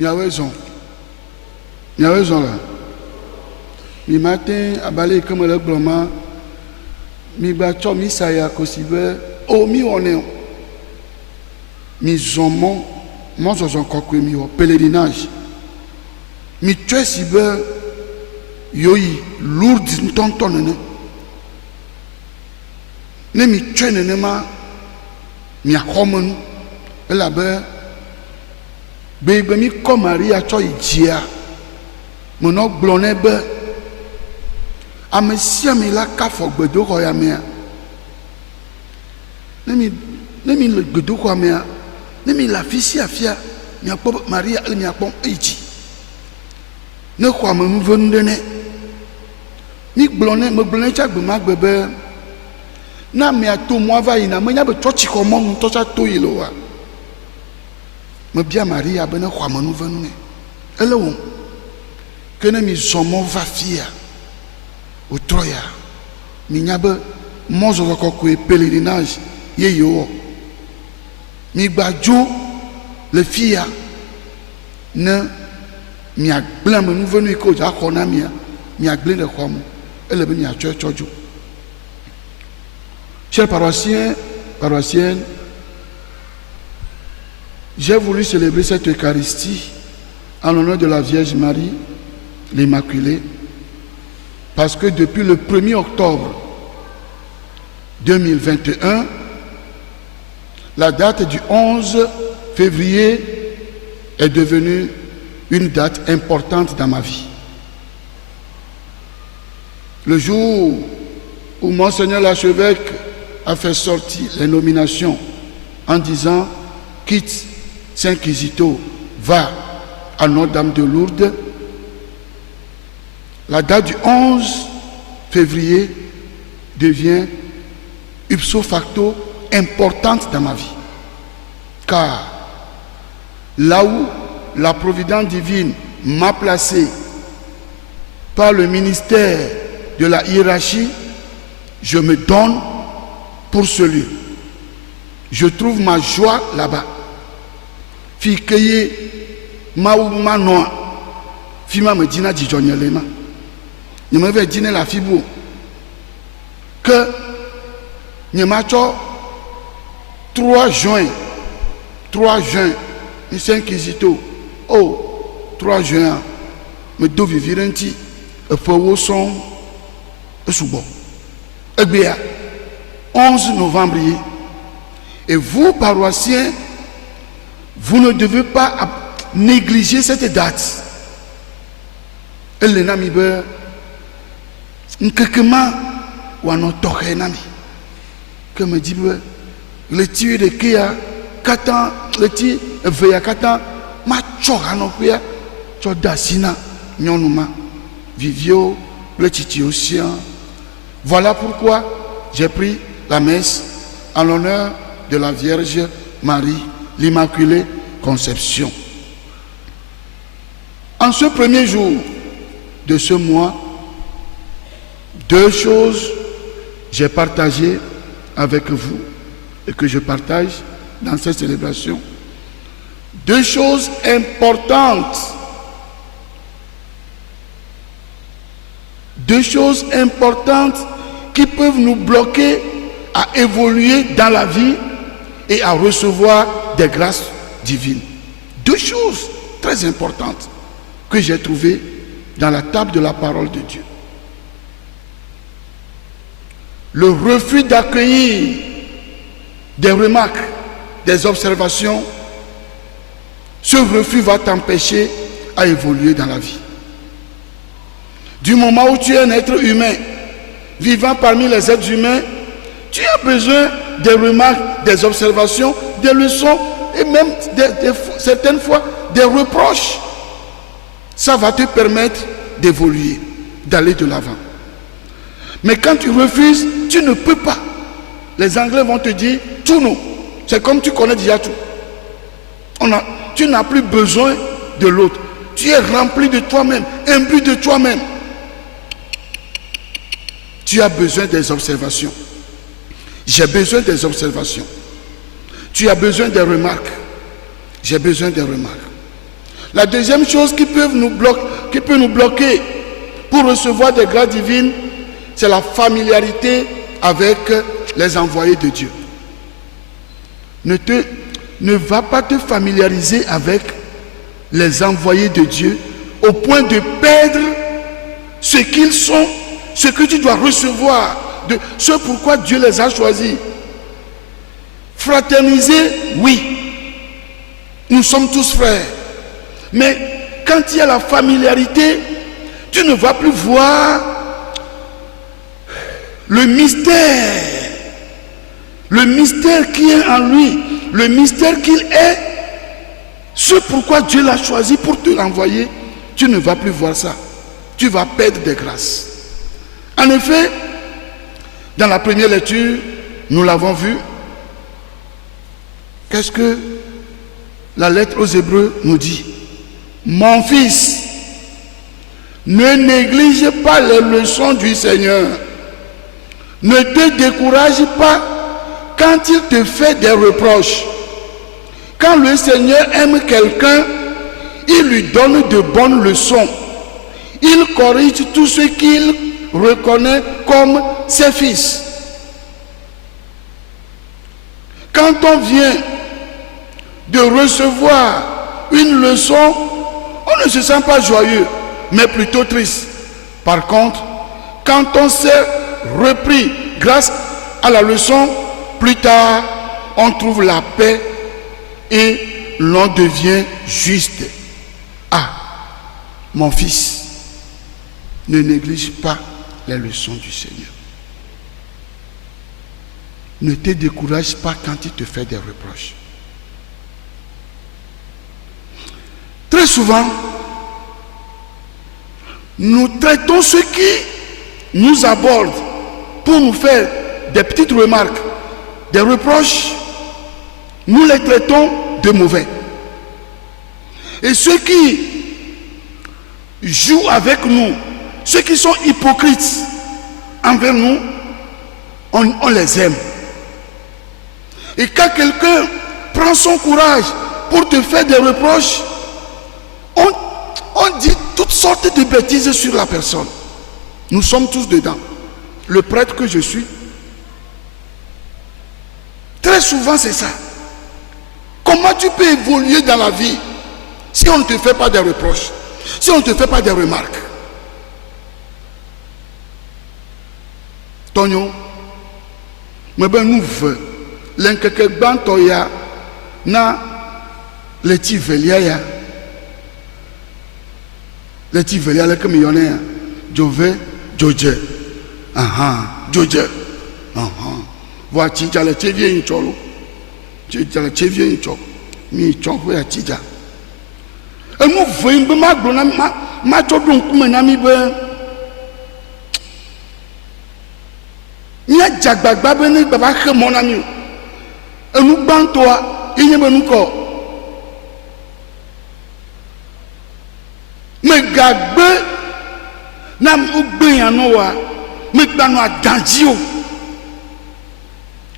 Il a raison. Il a raison là. Le matin, à balai comme le gloma, mi bacho mi saya kosibe, oh mi one, mi zomo, moi je suis encore mi au pèlerinage. Mi tue si be, yoyi lourd tonton ne mi tue ne ma, mi a common, elle a be, bebe mi comme Maria cho ijia, mon ok blonné be. Amesia mi la kafo gbedo ko ya mea. Nemi le gbedo ko mea. Nemi la fisi afia mi akpo Maria mi akpo eji. Ne ko ma mu vendene. Ni blonne me blonne cha gbe ma gbebe. Na mi ato mo ava ina me nya be chochi ko mo to cha to yilo wa. Me bia Maria be ne ko ma nu vendene. Ele won. Kene mi zomo va fia. Au Troya, minyabe, mon zokoko pèlerinage, yeyo. Mi badjo, le fia, ne, mi a blâme, nous venons écouter, à Konamia, mi a blâme de quoi, elle est venue à Tchotcho. Chers paroissiens, paroissiennes, j'ai voulu célébrer cette Eucharistie en l'honneur de la Vierge Marie, l'Immaculée. Parce que depuis le 1er octobre 2021, la date du 11 février est devenue une date importante dans ma vie. Le jour où Monseigneur l'archevêque a fait sortir les nominations en disant « Quitte Saint-Quisito, va à Notre-Dame de Lourdes », la date du 11 février devient ipso facto importante dans ma vie. Car là où la providence divine m'a placé par le ministère de la hiérarchie, je me donne pour ce lieu. Je trouve ma joie là-bas. Fikeye maouma noa, fima me dina djonyelema. Je me vais dîner la fibre que je m'attends 3 juin 5 oh 3 juin me dois vivre un petit peu son subo 11 novembre et vous paroissiens vous ne devez pas négliger cette date. Elle est namibe nkekema wano toke nami que me dit le tir de kia katan le tir veya katan ma choka no pia cho dasina nyonuma vivio le titi océan. Voilà pourquoi j'ai pris la messe en l'honneur de la Vierge Marie, l'Immaculée Conception. En ce premier jour de ce mois, 2 choses j'ai partagées avec vous et que je partage dans cette célébration. 2 choses importantes. 2 choses importantes qui peuvent nous bloquer à évoluer dans la vie et à recevoir des grâces divines. 2 choses très importantes que j'ai trouvées dans la table de la parole de Dieu. Le refus d'accueillir des remarques, des observations, ce refus va t'empêcher à évoluer dans la vie. Du moment où tu es un être humain, vivant parmi les êtres humains, tu as besoin des remarques, des observations, des leçons et même certaines fois des reproches. Ça va te permettre d'évoluer, d'aller de l'avant. Mais quand tu refuses, tu ne peux pas. Les Anglais vont te dire tout non. C'est comme tu connais déjà tout. Tu n'as plus besoin de l'autre. Tu es rempli de toi-même, imbu de toi-même. Tu as besoin des observations. J'ai besoin des observations. Tu as besoin des remarques. J'ai besoin des remarques. La deuxième chose qui peut nous bloquer pour recevoir des grâces divines, c'est la familiarité avec les envoyés de Dieu. Ne va pas te familiariser avec les envoyés de Dieu au point de perdre ce qu'ils sont, ce que tu dois recevoir, de ce pourquoi Dieu les a choisis. Fraterniser, oui, nous sommes tous frères. Mais quand il y a la familiarité, tu ne vas plus voir le mystère qui est en lui, le mystère qu'il est, ce pourquoi Dieu l'a choisi pour te l'envoyer. Tu ne vas plus voir ça. Tu vas perdre des grâces. En effet, dans la première lecture, nous l'avons vu. Qu'est-ce que la lettre aux Hébreux nous dit? Mon fils, ne néglige pas les leçons du Seigneur. Ne te décourage pas quand il te fait des reproches. Quand le Seigneur aime quelqu'un, il lui donne de bonnes leçons. Il corrige tout ce qu'il reconnaît comme ses fils. Quand on vient de recevoir une leçon, on ne se sent pas joyeux, mais plutôt triste. Par contre, quand on s'est repris grâce à la leçon, plus tard, on trouve la paix et l'on devient juste. Ah, mon fils, ne néglige pas les leçons du Seigneur. Ne te décourage pas quand il te fait des reproches. Très souvent, nous traitons ceux qui nous abordent pour nous faire des petites remarques, des reproches, nous les traitons de mauvais. Et ceux qui jouent avec nous, ceux qui sont hypocrites envers nous, on les aime. Et quand quelqu'un prend son courage pour te faire des reproches, on dit toutes sortes de bêtises sur la personne. Nous sommes tous dedans. Le prêtre que je suis, très souvent c'est ça. Comment tu peux évoluer dans la vie si on ne te fait pas des reproches, si on ne te fait pas des remarques? Tonyo, mais ben nous veut l'enkeke bantoya na leti velia le comme yone jove joje joje voici tija le tevie incholo tija le tevie incholo mi chonfo ya tija e nous veut be ma gbo na ma chodun kuma na mi be nya jagbagba be ni baba khemo na mi enu gbantoa inye be nu ko me gagbe na ugbe yan no wa me gbanu adanji o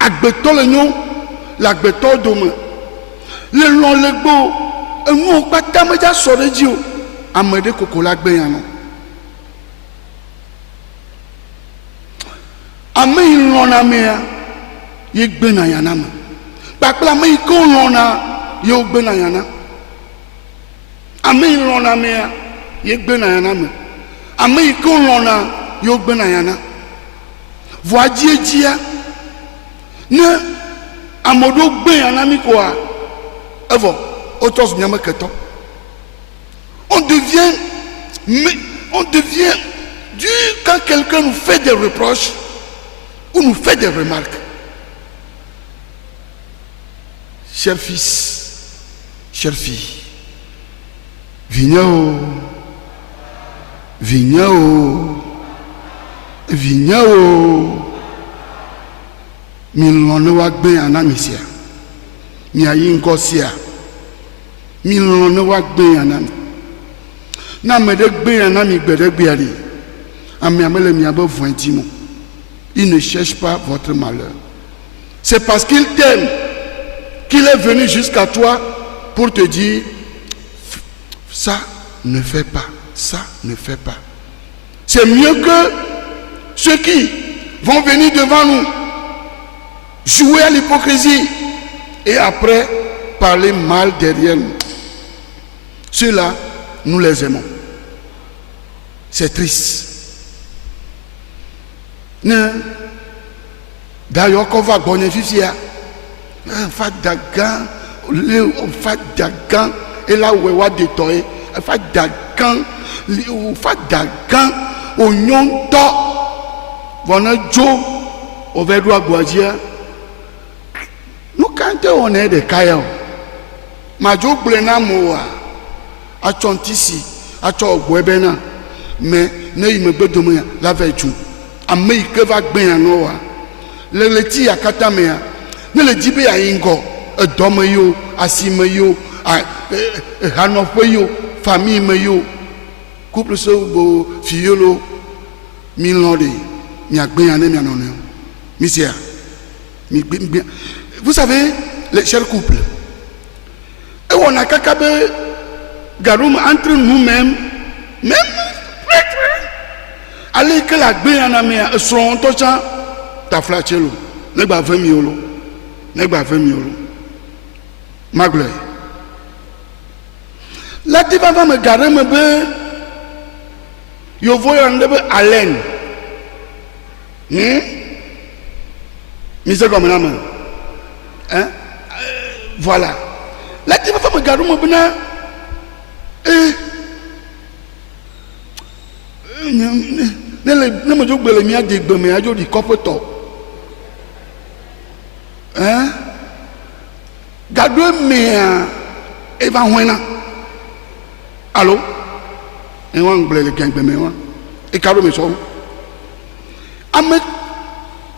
agbeto le nyo l'agbeto do me le lon le gbo enu pata me ja so reji o amede koko la gbe yan no ame lon na me ya ye gbe na yan na me papla me ko lon na ye gbe na yan na ame lon na me ya ye gbe na yan na me ame ko lon na ye gbe na yan na voadie dia ne amodo gbe yan na mi ko a evo otos nyame keto on devient dur quand quelqu'un nous fait des reproches ou nous fait des remarques. Cher fils, chère fille, vignao, milone wa gbe anamisia, mi ayi nkosia, milone wa gbe anami, na me de gbe anami gbede gbe ali, ami amele mi abo vointimo. Il ne cherche pas votre malheur. C'est parce qu'il t'aime qu'il est venu jusqu'à toi pour te dire Ça ne fait pas. Ça ne fait pas. C'est mieux que ceux qui vont venir devant nous, jouer à l'hypocrisie et après parler mal derrière nous. Ceux-là, nous les aimons. C'est triste. D'ailleurs, quand on va bénéficier, on va dagan, on va dagan, et là où on va détoyer, on va dagan, on va dagan, on y to, voilà Joe, on va droit boire. Nous quand on est des cailloux, ma Joe blena moa, a chontisi, a cho webena, mais ne y me bedomia la veille. Ame que va bien noa le leti akata mea ne le dibe ya ingo edome yo asime yo hanofe yo famille me yo couple so bo fiolo milonde mi agbe ya ne mi anone misia mi bien. Vous savez les chers couples et on a kakabe garum entre nous-mêmes même allez que la bien en amia son tocha ta flachelo ne ba 20 miolo ne ba 20 miolo ma gloire la diva va me garer me be yo voyons ne be Alain mise comme la main hein voilà la diva va me garer me be na ne me dis que mia de me a di copoto hein gado me eva wena allo et on blé le gang me wa e karo me so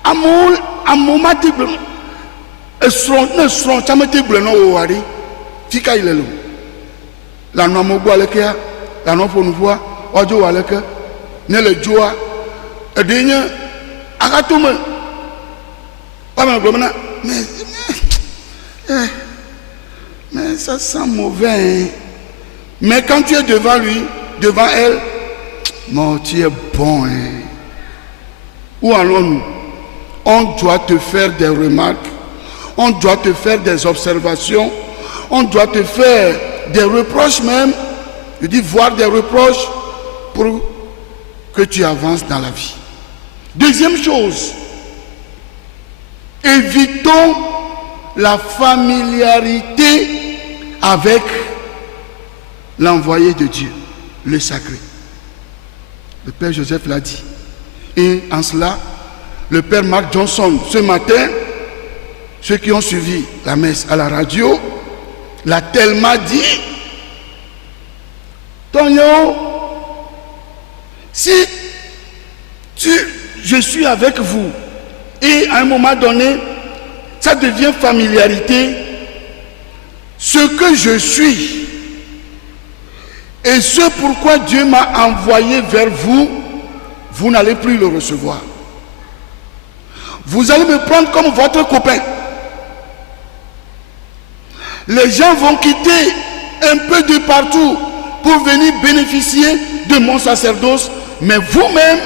amol mati blé e sron chamete blé no wari fika ilelo la no mo gbo aleke la no fo nu fo ojo wa leke ne le joa edenya akatume pas glomana mais ça sent mauvais hein? Mais quand tu es devant lui devant elle mon tu es bon hein? Où allons-nous? On doit te faire des remarques, on doit te faire des observations, on doit te faire des reproches même, je dis voir des reproches pour que tu avances dans la vie. Deuxième chose, évitons la familiarité avec l'envoyé de Dieu, le sacré. Le Père Joseph l'a dit. Et en cela, le Père Mark Johnson, ce matin, ceux qui ont suivi la messe à la radio, l'a tellement dit. Tonyo, si je suis avec vous et à un moment donné, ça devient familiarité, ce que je suis et ce pourquoi Dieu m'a envoyé vers vous, vous n'allez plus le recevoir. Vous allez me prendre comme votre copain. Les gens vont quitter un peu de partout pour venir bénéficier de mon sacerdoce, mais vous-même,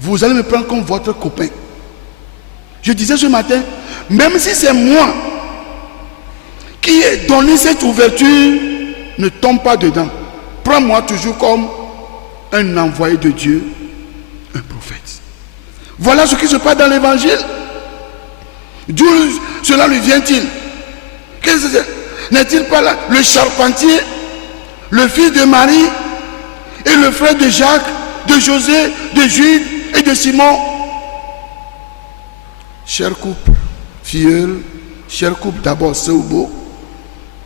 vous allez me prendre comme votre copain. Je disais ce matin, même si c'est moi qui ai donné cette ouverture, ne tombe pas dedans. Prends-moi toujours comme un envoyé de Dieu, un prophète. Voilà ce qui se passe dans l'évangile. D'où cela lui vient-il? Qu'est-ce que c'est? N'est-il pas là le charpentier, le fils de Marie et le frère de Jacques, de José, de Jude et de Simon? Cher couple, filleul, cher couple d'abord Seubo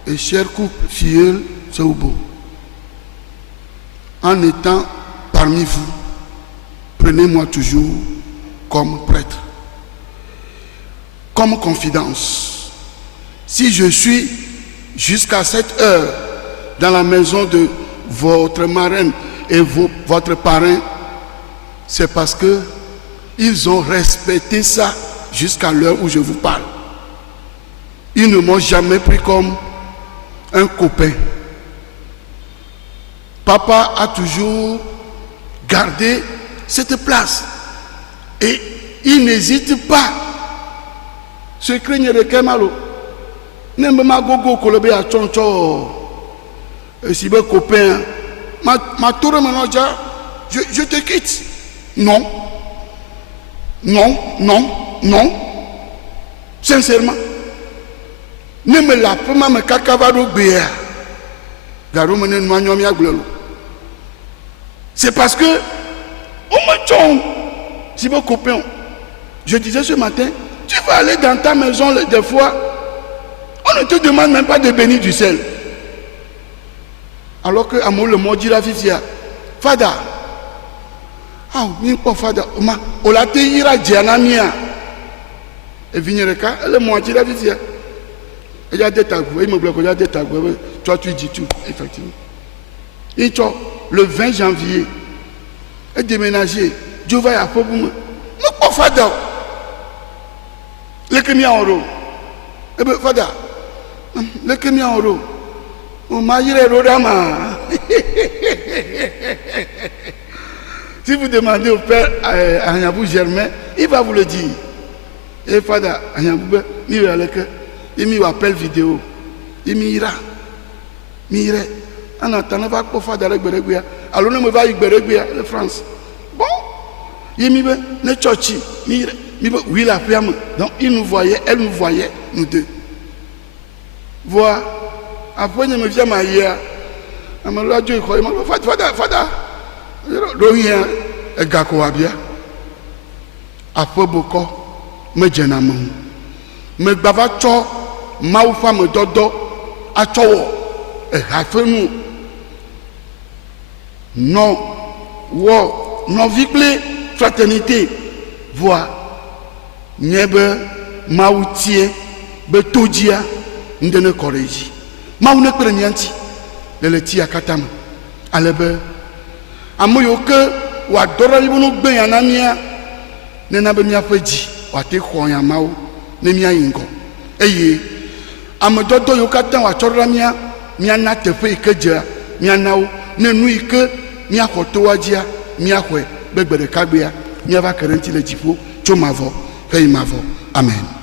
et cher couple, filleul, Seubo. En étant parmi vous, prenez-moi toujours comme prêtre, comme confidence. Si je suis jusqu'à cette heure dans la maison de votre marraine et votre parrain, c'est parce que ils ont respecté ça jusqu'à l'heure où je vous parle. Ils ne m'ont jamais pris comme un copain. Papa a toujours gardé cette place. Et il n'hésite pas. Ce craigne de Kemalo. N'aime pas gogo kolobe à choncho. Et si vous copain, ma tour maintenant, je te quitte. Non. Non, non, non. Sincèrement. Ne me la pas me kakavado béa. C'est parce que on me tombe. Si vos copains, je disais ce matin, tu vas aller dans ta maison des fois, on ne te demande même pas de bénir du sel. Alors que amour le mot dit la fille, Fada, ah oui pas Fada, on l'a te ira dianamia. Et vignereka, elle m'a dit la fille. Il y a des tagoués, il me bloque, il y a des tagoués. Toi, tu dis tout, effectivement. Et toi, le 20 janvier, est déménagé. Dieu va y avoir pour moi. Mais pas Fada. Le kémia en euro. Eh bien, Fada. Le kémia en euro. On m'a dit le rodama. Si vous demandez au père Agnabou Germain, il va vous le dire. Et Fada, Agnabou, il va aller que. Il m'y appelle vidéo. Il m'ira. M'ira. En attendant, va pas faire d'aller Béréguia. Alors, on me va avec Béréguia, de France. Bon. Il m'y va, ne tchochi. M'ira. Oui, la prière. Donc, il nous voyait, elle nous voyait, nous deux. Voilà. Après, je me viens à hier. Je me dis, Dieu, il m'a dit, Fada. Rien. Et Gako Abia. Après, beaucoup. Me djenamon. Me bava cho. Ma ou femme dodo a chowo e hafenu non wo non vigle fraternité voix nyebe ma ou tie be todia ndene koreji ma ou ne prenyanti le tia katam alebe amoyo ke wa doro ibunu gbe yanamia ne na be mia feji wa te khoyan ma ou ne mia yingo eye amedodo yo katan wa chorra mia na tefe ikeja mia nawo ne nu ike mia khoto wajia mia khwe begbere kagbea mia va kerenti le jifo cho mavo fe mavo amen.